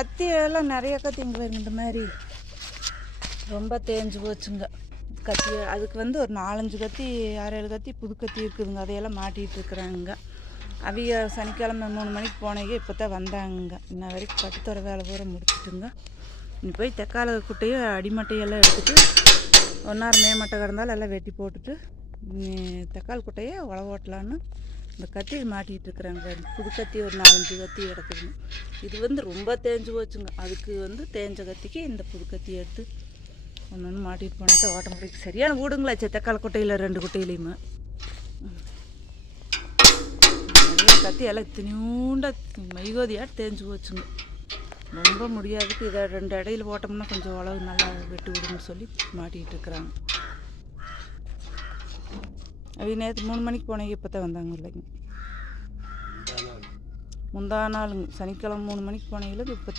கத்தி எல்லாம் நிறைய கத்தி இங்கே வருங்க. இந்த மாதிரி ரொம்ப தேஞ்சு போச்சுங்க கத்தி. அதுக்கு வந்து ஒரு 4-5 கத்தி 6-7 கத்தி புது கத்தி இருக்குதுங்க. அதையெல்லாம் மாட்டிகிட்டு இருக்கிறாங்க. அவிய சனிக்கிழமை 3 மணிக்கு போனீங்க, இப்போ தான் வந்தாங்க. இன்ன வரைக்கும் கட்டுத்தர வேலை பூரா முடிச்சுட்டுங்க. இனி போய் தக்காளி குட்டையும் அடிமட்டையெல்லாம் எடுத்துகிட்டு 1 நேரம் மேமட்டை கிடந்தாலும் எல்லாம் வெட்டி போட்டுட்டு தக்காளி குட்டையை உழவு ஓட்டலான்னு இந்த கத்தி மாட்டிகிட்டு இருக்கிறாங்க. புது கத்தி ஒரு 4-5 கத்தி கிடக்குதுங்க. இது வந்து ரொம்ப தேஞ்சு போச்சுங்க. அதுக்கு வந்து தேஞ்ச கத்திக்கு இந்த புது கத்தி எடுத்து ஒன்று மாட்டிகிட்டு போனால் தான் ஓட்ட முடியும். சரியான வீடுங்களாச்சு தக்காளி குட்டையில் 2 குட்டையிலையுமே. நிறைய கத்தி எல்லாம் இத்தனையூண்டா மைகோதியாக தேஞ்சு போச்சுங்க. ரொம்ப முடியாதுக்கு இதை 2 இடையில போட்டோம்னா கொஞ்சம் உழவு நல்லா வெட்டு விடுன்னு சொல்லி மாட்டிகிட்டு இருக்கிறாங்க. அவங்க நேற்று 3 மணிக்கு போனீங்க, இப்போ தான் வந்தாங்க. இல்லைங்க, முந்தா நாளுங்க சனிக்கிழமை 3 மணிக்கு போனீங்களுக்கு இப்போ தான்